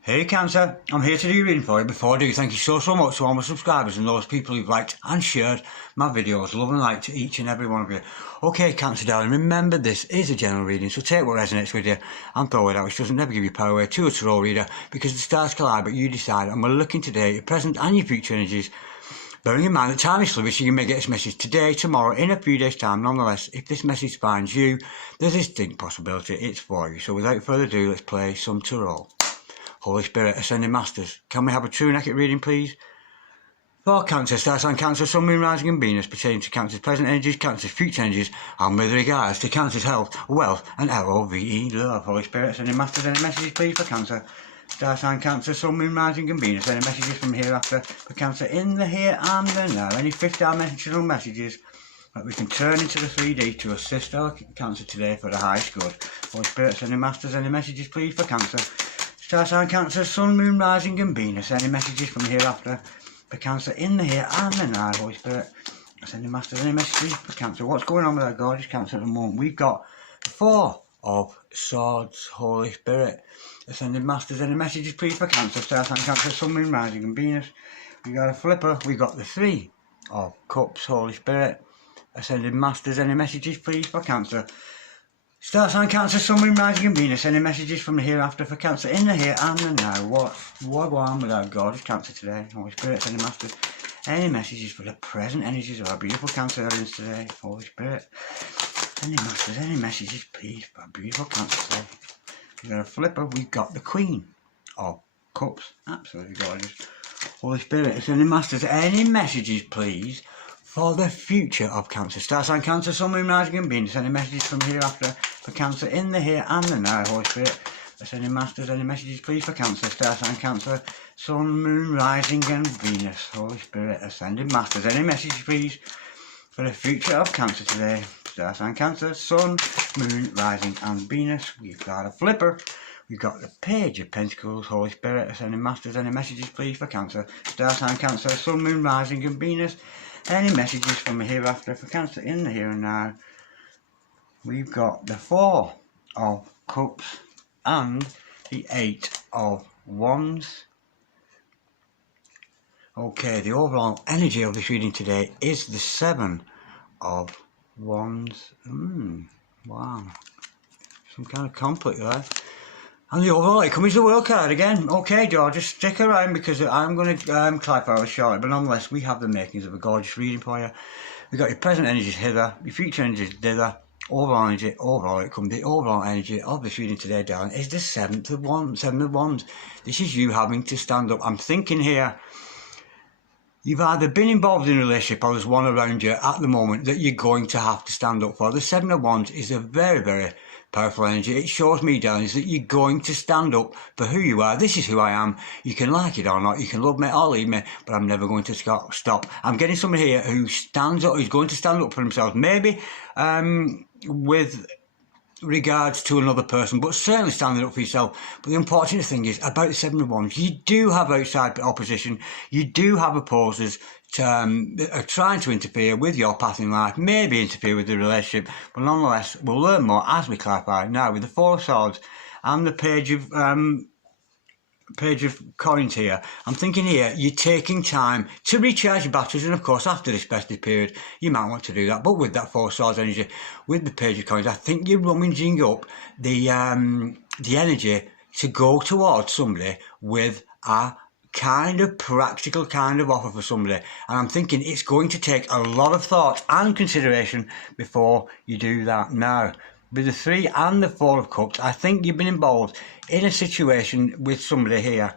Hey Cancer, I'm here to do your reading for you. Before I do, thank you so much to all my subscribers and those people who've liked and shared my videos. Love and light to each and every one of you. Okay Cancer darling, remember this is a general reading, so take what resonates with you and throw it out, which doesn't never give you power away to a tarot reader, because the stars collide but you decide, and we're looking today at your present and your future energies. Bearing in mind that time is fluid, so you may get this message today, tomorrow, in a few days' time. Nonetheless, if this message finds you, there's a distinct possibility it's for you. So without further ado, let's play some tarot. Holy Spirit, Ascending Masters, can we have a true and accurate reading, please? For Cancer, star sign Cancer, Sun, Moon, Rising and Venus, pertaining to Cancer's present energies, Cancer's future energies, and with regards to Cancer's health, wealth, and LOVE, love. Holy Spirit, Ascending Masters, any messages, please, for Cancer? Star sign Cancer, Sun, Moon, Rising and Venus, any messages from hereafter for Cancer in the here and the now? Any fifth dimensional messages that we can turn into the 3D to assist our Cancer today for the highest good? Holy Spirit, Ascending Masters, any messages, please, for Cancer? Star sign Cancer, Sun, Moon, Rising and Venus, any messages from hereafter for Cancer in the here and the now? Holy Spirit, Ascending Masters, any messages for Cancer? What's going on with our gorgeous Cancer at the moment? We've got the Four of Swords. Holy Spirit, Ascending Masters, any messages please for Cancer? Star sign Cancer, Sun, Moon, Rising and Venus. We got a flipper, we got the Three of Cups. Holy Spirit, Ascending Masters, any messages please for Cancer? Star sign Cancer, Sun, Moon, Rising and Venus, any messages from the hereafter for Cancer in the here and the now? What on with our gorgeous Cancer today? Holy Spirit, Ascending Masters, any messages for the present energies of our beautiful Cancer audience today? Holy Spirit, Ascending Masters, any messages please for our beautiful Cancer today? We got a flipper, we've got the Queen of Cups, absolutely gorgeous. Holy Spirit, Ascending Masters, any messages please for the future of Cancer? Star sign Cancer, Sun, Moon, Rising and Venus, any messages from hereafter for Cancer in the here and the now? Holy Spirit, Ascending Masters, any messages please for Cancer? Star sign Cancer, Sun, Moon, Rising and Venus. Holy Spirit, Ascending Masters, any messages please for the future of Cancer today? Star sign Cancer, Sun, Moon, Rising and Venus. We've got a flipper, we've got the Page of Pentacles. Holy Spirit, Ascending Masters, any messages please for Cancer? Star sign Cancer, Sun, Moon, Rising and Venus, any messages from the hereafter for Cancer in the here and now? We've got the Four of Cups and the Eight of Wands. Okay, the overall energy of this reading today is the Seven of Wands. Wow, some kind of conflict there. And the overall outcome is the World card again. Okay, George, just stick around because I'm going to clarify this shortly. But nonetheless, we have the makings of a gorgeous reading for you. We've got your present energies hither, your future energies thither, overall energy, overall outcome. The overall energy of this reading today, darling, is the Seven of Wands. This is you having to stand up. I'm thinking here, you've either been involved in a relationship or there's one around you at the moment that you're going to have to stand up for. The Seven of Wands is a very, very powerful energy. It shows me, darling, is that you're going to stand up for who you are. This is who I am. You can like it or not. You can love me or leave me, but I'm never going to stop. I'm getting somebody here who stands up, who's going to stand up for themselves. Maybe with regards to another person, but certainly standing up for yourself. But the unfortunate thing is about the Seven of Wands, you do have outside opposition, you do have opposers are trying to interfere with your path in life, maybe interfere with the relationship, but nonetheless we'll learn more as we clarify. Now with the Four of Swords and the Page of Coins here, I'm thinking here you're taking time to recharge your batteries, and of course after this festive period you might want to do that. But with that Four of Swords energy, with the Page of Coins, I think you're rummaging up the energy to go towards somebody with a kind of practical kind of offer for somebody, and I'm thinking it's going to take a lot of thought and consideration before you do that. Now with the Three and the Four of Cups, I think you've been involved in a situation with somebody here.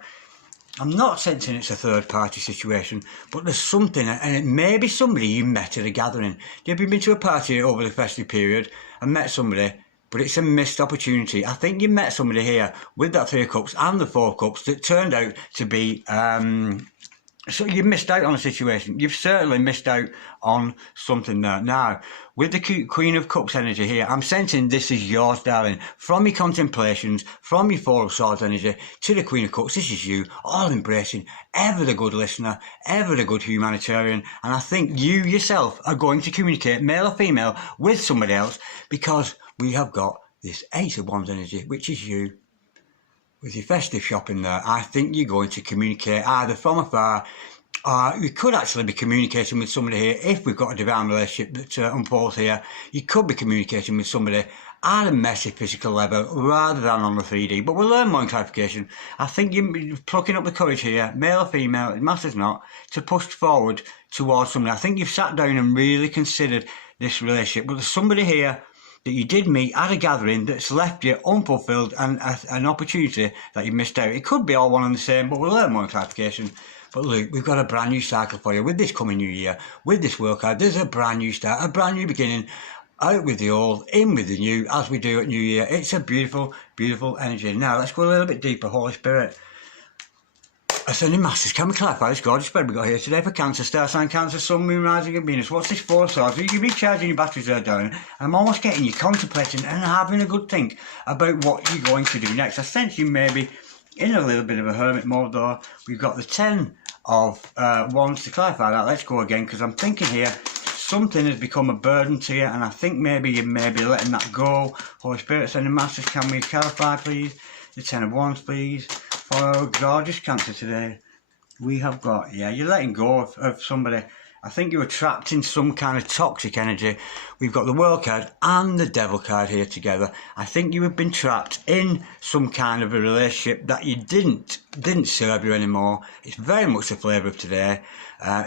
I'm not sensing it's a third party situation, but there's something, and it may be somebody you met at a gathering. Have you been to a party over the festive period and met somebody, but it's a missed opportunity? I think you met somebody here with that Three of Cups and the Four of Cups that turned out to be so you missed out on a situation. You've certainly missed out on something there. Now, with the Queen of Cups energy here, I'm sensing this is yours, darling. From your contemplations, from your Four of Swords energy to the Queen of Cups, this is you, all embracing, ever the good listener, ever the good humanitarian. And I think you yourself are going to communicate, male or female, with somebody else, because we have got this Ace of Wands energy, which is you. with your festive shopping there, I think you're going to communicate either from afar, or you could actually be communicating with somebody here. If we've got a divine relationship that unfolds here, you could be communicating with somebody at a metaphysical level rather than on the 3D. But we'll learn more in clarification. I think you're plucking up the courage here, male or female, it matters not, to push forward towards somebody. I think you've sat down and really considered this relationship. But there's somebody here that you did meet at a gathering that's left you unfulfilled and an opportunity that you missed out. It could be all one and the same, but we'll learn more in clarification. But look, we've got a brand new cycle for you with this coming new year, with this work card. There's a brand new start, a brand new beginning, out with the old, in with the new, as we do at New Year. It's a beautiful, beautiful energy. Now, let's go a little bit deeper, Holy Spirit. Ascending Masters, can we clarify this gorgeous spread we've got here today for Cancer, Star Sign Cancer, Sun, Moon, Rising and Venus? What's this for, Swords? You're recharging your batteries there, down. I'm almost getting you contemplating and having a good think about what you're going to do next. I sense you maybe in a little bit of a hermit mode though. We've got the 10 of Wands. To clarify that, let's go again, because I'm thinking here something has become a burden to you, and I think maybe you may be letting that go. Holy Spirit, Ascending Masters, can we clarify please? The 10 of Wands please. For our gorgeous Cancer today, we have got, yeah, you're letting go of somebody. I think you were trapped in some kind of toxic energy. We've got the World card and the Devil card here together. I think you have been trapped in some kind of a relationship that you didn't serve you anymore. It's very much the flavour of today.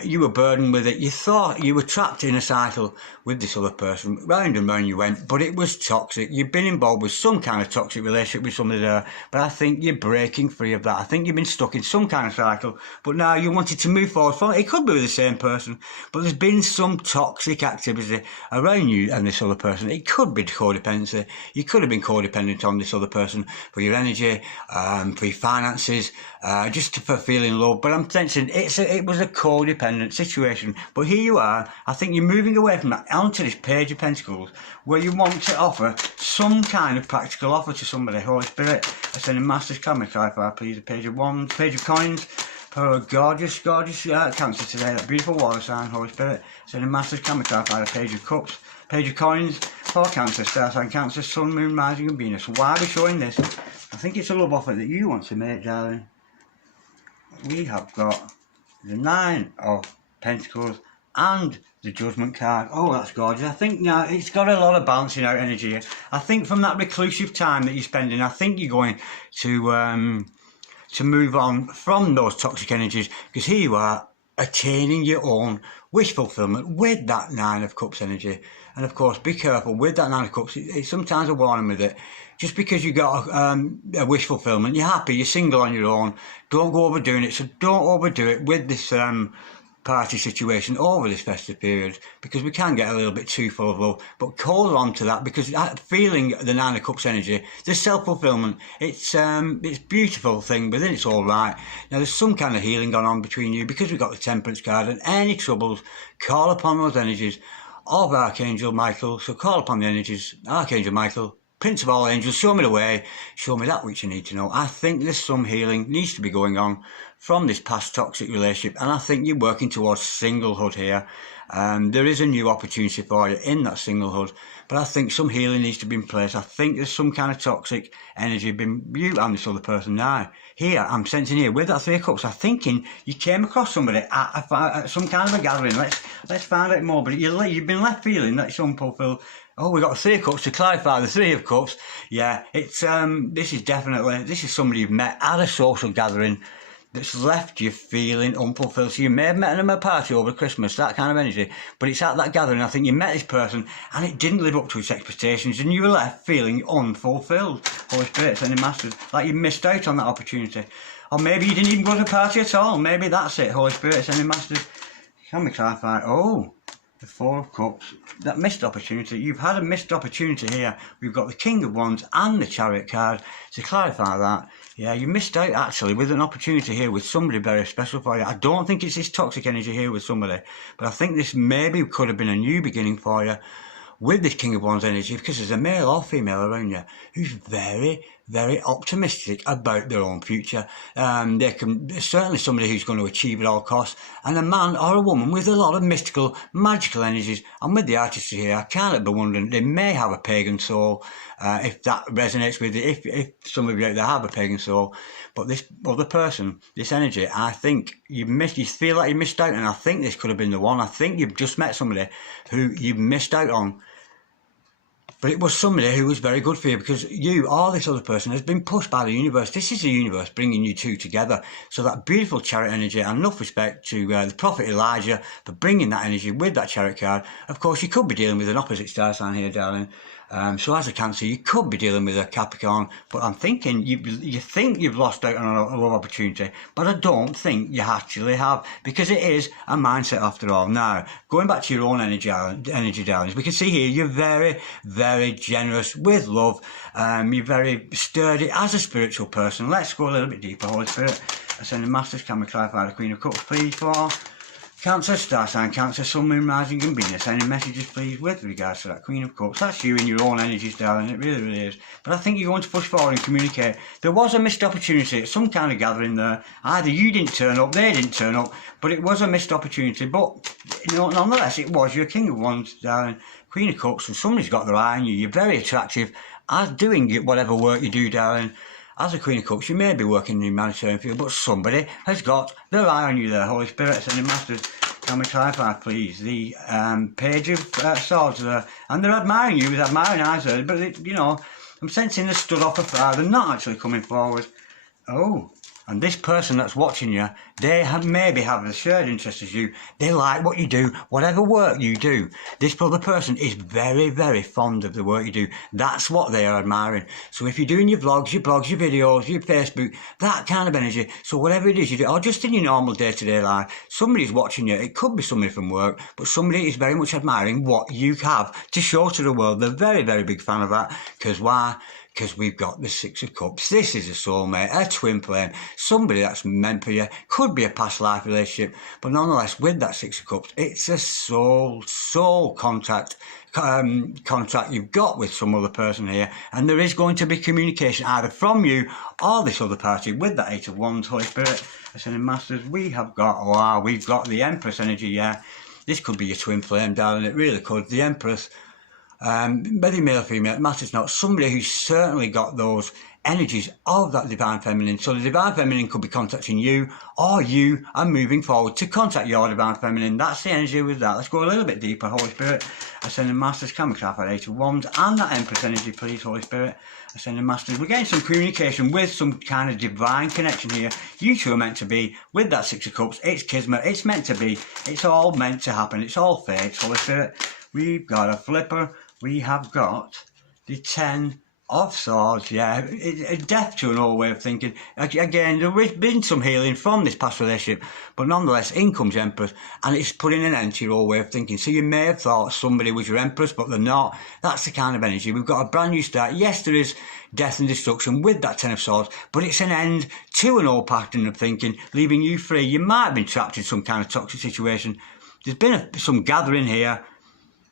You were burdened with it. You thought you were trapped in a cycle with this other person. Round and round you went, but it was toxic. You've been involved with some kind of toxic relationship with somebody there, but I think you're breaking free of that. I think you've been stuck in some kind of cycle, but now you wanted to move forward from it. It could be with the same person, but there's been some toxic activity around you and this other person. It could be codependency. You could have been codependent on this other person for your energy, for your finances, just for feeling love. But I'm sensing it was a codependent situation. But here you are. I think you're moving away from that onto this Page of Pentacles, where you want to offer some kind of practical offer to somebody. Holy Spirit, Ascending Masters, can we clarify please? The Page of Wands, Page of Coins. For a gorgeous, gorgeous Cancer today, that beautiful water sign, Holy Spirit. Ascending Masters, can we clarify? The Page of Cups, Page of Coins, for Cancer, Star Sign Cancer, Sun, Moon, Rising and Venus. Why are we showing this? I think it's a love offer that you want to make, darling. We have got the 9 of Pentacles and the Judgment card. Oh, that's gorgeous. I think now it's got a lot of balancing out energy here. I think from that reclusive time that you're spending, I think you're going to move on from those toxic energies, because here you are attaining your own wish fulfillment with that 9 of Cups energy. And of course, be careful with that 9 of Cups. It's sometimes a warning with it. Just because you got a wish fulfillment, you're happy, you're single on your own, don't go overdoing it. So don't overdo it with this party situation over this festive period, because we can get a little bit too full of love. But hold on to that, because that feeling the 9 of Cups energy, the self-fulfillment, it's beautiful thing, but then it's all right. Now there's some kind of healing going on between you, because we've got the Temperance card, and any troubles, call upon those energies of Archangel Michael. So call upon the energies, Archangel Michael, Prince of all angels, show me the way, show me that which you need to know. I think there's some healing needs to be going on from this past toxic relationship, and I think you're working towards singlehood here. There is a new opportunity for you in that singlehood, but I think some healing needs to be in place. I think there's some kind of toxic energy being you and this other person now. Here, I'm sensing here with that 3 of Cups, I'm thinking you came across somebody at some kind of a gathering. Let's find out more, but you've been left feeling that it's unfulfilled. Oh, we got the 3 of Cups. To clarify, the 3 of Cups, yeah, it's this is somebody you've met at a social gathering that's left you feeling unfulfilled. So you may have met them at a party over Christmas, that kind of energy, but it's at that gathering, I think you met this person and it didn't live up to its expectations, and you were left feeling unfulfilled. Holy Spirit, Ascending Masters, like you missed out on that opportunity. Or maybe you didn't even go to the party at all. Maybe that's it. Holy Spirit, Ascending Masters, can we clarify? Oh, the 4 of Cups, that missed opportunity. You've had a missed opportunity here. We've got the King of Wands and the Chariot card. To clarify that, yeah, you missed out actually with an opportunity here with somebody very special for you. I don't think it's this toxic energy here with somebody, but I think this maybe could have been a new beginning for you with this King of Wands energy, because there's a male or female around you who's very, very optimistic about their own future. They can certainly somebody who's going to achieve at all costs, and a man or a woman with a lot of mystical, magical energies. And with the artistry here, I can't help but wondering they may have a pagan soul. If that resonates with you, if some of you out there have a pagan soul, but this other person, this energy, I think you feel like you missed out, and I think this could have been the one. I think you've just met somebody who you've missed out on. But it was somebody who was very good for you, because you or this other person has been pushed by the universe. This is the universe bringing you two together. So that beautiful chariot energy, and enough respect to the prophet Elijah for bringing that energy with that chariot card. Of course, you could be dealing with an opposite star sign here, darling. So as a Cancer, you could be dealing with a Capricorn, but I'm thinking you think you've lost out on a love opportunity, but I don't think you actually have, because it is a mindset after all. Now, going back to your own energy, darlings, we can see here you're very, very generous with love. You're very sturdy as a spiritual person. Let's go a little bit deeper, Holy Spirit. I send the Masters, can we clarify the Queen of Cups, please, for Cancer, star sign Cancer, Sun, Moon, Rising and Venus. Any messages please with regards to that Queen of Cups? That's you in your own energies, darling, it really, really is. But I think you're going to push forward and communicate. There was a missed opportunity at some kind of gathering there. Either you didn't turn up, they didn't turn up, but it was a missed opportunity. But nonetheless, it was your King of Wands, darling, Queen of Cups, and somebody's got their eye on you. You're very attractive as doing whatever work you do, darling. As a Queen of Cups, you may be working in the humanitarian field, but somebody has got their eye on you there, Holy Spirit. Sending Masters, can we clarify, please? The Page of Swords there, and they're admiring you with admiring eyes there, but I'm sensing they stood off afar. They're not actually coming forward. Oh, and this person that's watching you, they maybe have the shared interest as you. They like what you do, whatever work you do. This other person is very, very fond of the work you do. That's what they are admiring. So if you're doing your vlogs, your videos, your Facebook, that kind of energy, so whatever it is you do, or just in your normal day-to-day life, somebody's watching you. It could be somebody from work, but somebody is very much admiring what you have to show to the world. They're very, very big fan of that. Because why? Because we've got the Six of Cups. This is a soulmate, a twin flame, somebody that's meant for you. Could be a past life relationship, but nonetheless, with that Six of Cups, it's a soul contract you've got with some other person here, and there is going to be communication either from you or this other party with that Eight of Wands, Holy Spirit. Ascending Masters, we've got the Empress energy, yeah. This could be your twin flame, darling, it really could. The Empress. Whether male or female, it matters not. Somebody who's certainly got those energies of that Divine Feminine. So the Divine Feminine could be contacting you, or you are moving forward to contact your Divine Feminine. That's the energy with that. Let's go a little bit deeper, Holy Spirit. Ascending Masters, can we clarify Eight of Wands and that Empress energy, please, Holy Spirit. Ascending Masters, we're getting some communication with some kind of divine connection here. You two are meant to be with that Six of Cups. It's Kismet. It's meant to be. It's all meant to happen. It's all fate, Holy Spirit. We've got a flipper. We have got the Ten of Swords, yeah, a death to an old way of thinking. Again, there has been some healing from this past relationship, but nonetheless, in comes Empress, and it's putting an end to your old way of thinking. So you may have thought somebody was your Empress, but they're not. That's the kind of energy. We've got a brand new start. Yes, there is death and destruction with that Ten of Swords, but it's an end to an old pattern of thinking, leaving you free. You might have been trapped in some kind of toxic situation. There's been some gathering here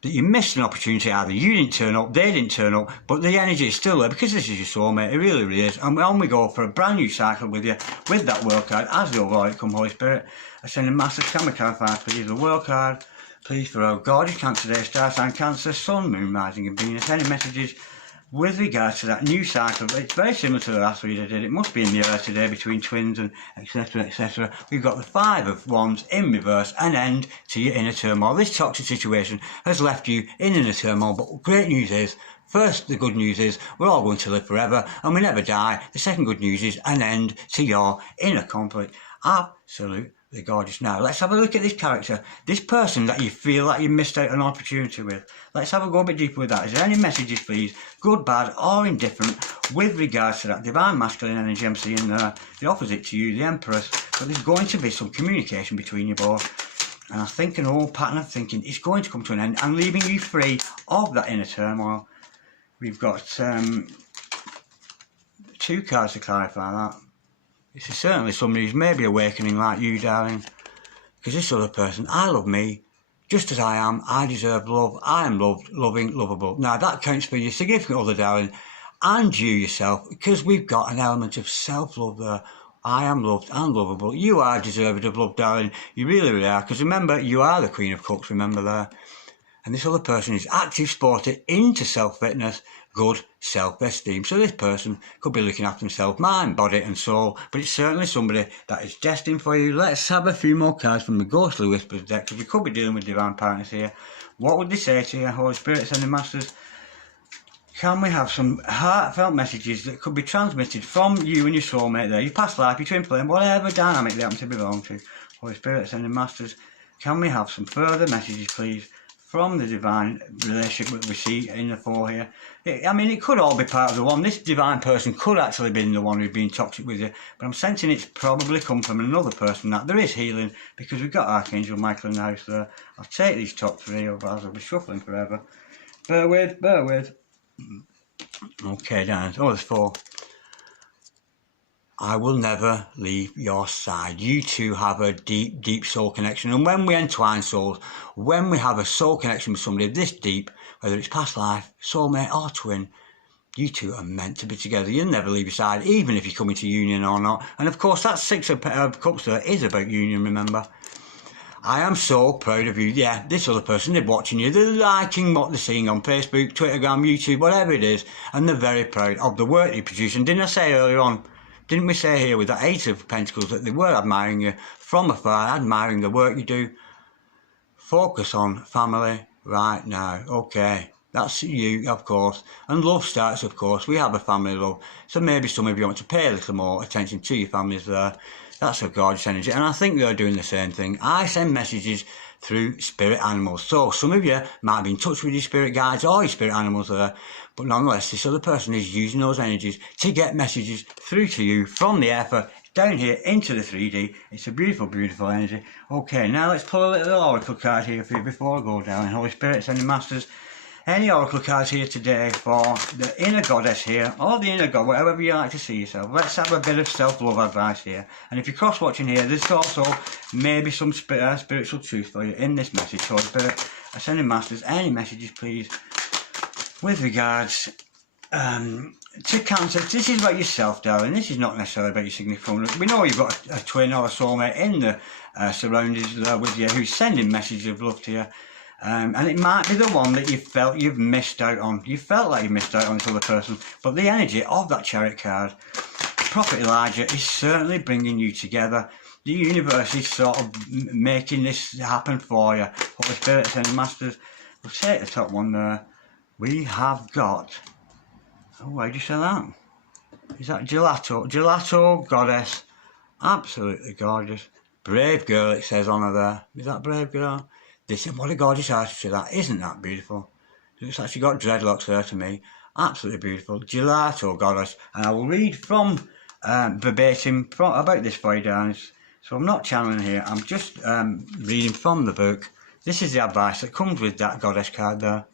that you missed an opportunity. Either you didn't turn up, they didn't turn up, but the energy is still there because this is your soulmate. It really, really is. And on we go for a brand new cycle with you, with that World card, as the overall come, Holy Spirit. Ascending Masters, can we clarify, please, the World card, please, for our gorgeous Cancer Day, star sign Cancer, Sun, Moon, Rising and Venus. Any messages with regards to that new cycle? It's very similar to the last read I did. It must be in the air today between twins and etc, etc. We've got the Five of Wands in reverse, an end to your inner turmoil. This toxic situation has left you in inner turmoil, but great news is, first, the good news is we're all going to live forever and we never die. The second good news is an end to your inner conflict. Absolutely gorgeous. Now, let's have a look at this character, this person that you feel like you missed out an opportunity with. Let's have a go a bit deeper with that. Is there any messages, please, good, bad, or indifferent, with regards to that Divine Masculine energy I'm seeing there, the opposite to you, the Empress, but there's going to be some communication between you both. And I think an old pattern of thinking is going to come to an end and leaving you free of that inner turmoil. We've got two cards to clarify that. This is certainly somebody who's maybe awakening like you, darling. Because this other person, I love me, just as I am. I deserve love. I am loved, loving, lovable. Now, that counts for your significant other, darling. and you yourself, because we've got an element of self-love there. I am loved and lovable. You are deserving of love, darling. You really, really are. Because remember, you are the Queen of Cups, remember there. And this other person is active, sporty, into self-fitness, good self-esteem. So this person could be looking after himself, mind, body and soul. But it's certainly somebody that is destined for you. Let's have a few more cards from the Ghostly Whispers deck, because we could be dealing with divine partners here. What would they say to you, Holy Spirits and the Masters? Can we have some heartfelt messages that could be transmitted from you and your soulmate there, your past life, your twin flame, whatever dynamic they happen to belong to? Holy Spirits and the Masters, can we have some further messages, please, from the divine relationship that we see in the four here? I mean, it could all be part of the one. This divine person could actually be the one who's been toxic with you, but I'm sensing it's probably come from another person. That there is healing, because we've got Archangel Michael in the house there. I'll take these top three, otherwise I'll be shuffling forever. Bear with. Okay, Dan. Oh, there's four. I will never leave your side. You two have a deep, deep soul connection. And when we entwine souls, when we have a soul connection with somebody this deep, whether it's past life, soulmate or twin, you two are meant to be together. You'll never leave your side, even if you come into union or not. And of course, that Six of Cups there is about union, remember. I am so proud of you. Yeah, this other person, they're watching you. They're liking what they're seeing on Facebook, Twittergram, YouTube, whatever it is. And they're very proud of the work you produce. And didn't I say earlier on, didn't we say here with that Eight of Pentacles that they were admiring you from afar, admiring the work you do? Focus on family right now. Okay, that's you, of course. And love starts, of course. We have a family love. So maybe some of you want to pay a little more attention to your families there. That's a gorgeous energy, and I think they're doing the same thing. I send messages through spirit animals. So some of you might be in touch with your spirit guides or your spirit animals there, but nonetheless, this other person is using those energies to get messages through to you from the ether down here into the 3D. It's a beautiful, beautiful energy. Okay, now let's pull a little oracle card here for you before I go down. Holy Spirits and the Masters, any oracle cards here today for the inner goddess here, or the inner god, whatever you like to see yourself. Let's have a bit of self-love advice here. And if you're cross-watching here, there's also maybe some spiritual truth for you in this message. Holy Spirit, Ascended Masters, any messages, please, with regards to Cancer. This is about yourself, darling. This is not necessarily about your significant other. We know you've got a twin or a soulmate in the surroundings there with you who's sending messages of love to you. And it might be the one that you felt you've missed out on. You felt like you missed out on this other person. But the energy of that Chariot card, Prophet Elijah, is certainly bringing you together. The universe is sort of making this happen for you. Holy Spirits and Masters, we'll take the top one there. We have got... Oh, why did you say that? Is that Gelato? Gelato Goddess. Absolutely gorgeous. Brave girl, it says on her there. Is that Brave Girl? What a gorgeous artistry that. Isn't that beautiful? It's actually got dreadlocks there to me. Absolutely beautiful. Gelato Goddess. And I will read from verbatim about this for you, darling. So I'm not channeling here. I'm just reading from the book. This is the advice that comes with that Goddess card there.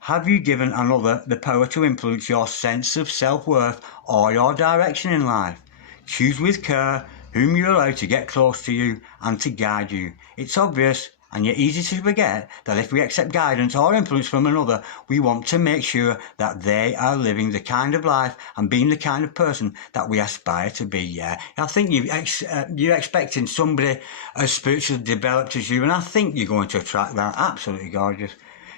Have you given another the power to influence your sense of self-worth or your direction in life? Choose with care whom you allow to get close to you and to guide you. It's obvious and yet easy to forget that if we accept guidance or influence from another, we want to make sure that they are living the kind of life and being the kind of person that we aspire to be. Yeah, I think you're expecting somebody as spiritually developed as you, and I think you're going to attract that. Absolutely gorgeous.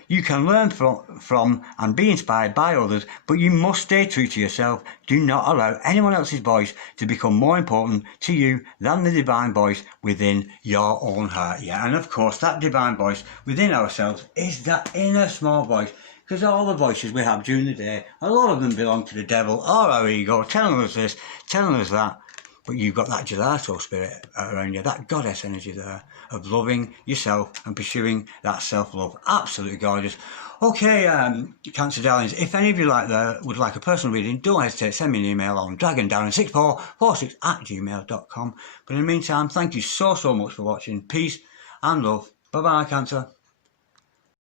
You can learn from and be inspired by others, but you must stay true to yourself. Do not allow anyone else's voice to become more important to you than the divine voice within your own heart. Yeah, and of course, that divine voice within ourselves is that inner small voice. Because all the voices we have during the day, a lot of them belong to the devil or our ego, telling us this, telling us that. But you've got that gelato spirit around you, that goddess energy there of loving yourself and pursuing that self-love. Absolutely gorgeous. Okay, Cancer darlings, if any of you would like a personal reading, don't hesitate, send me an email on dragondarren6446@gmail.com. But in the meantime, thank you so much for watching. Peace and love. Bye-bye, Cancer.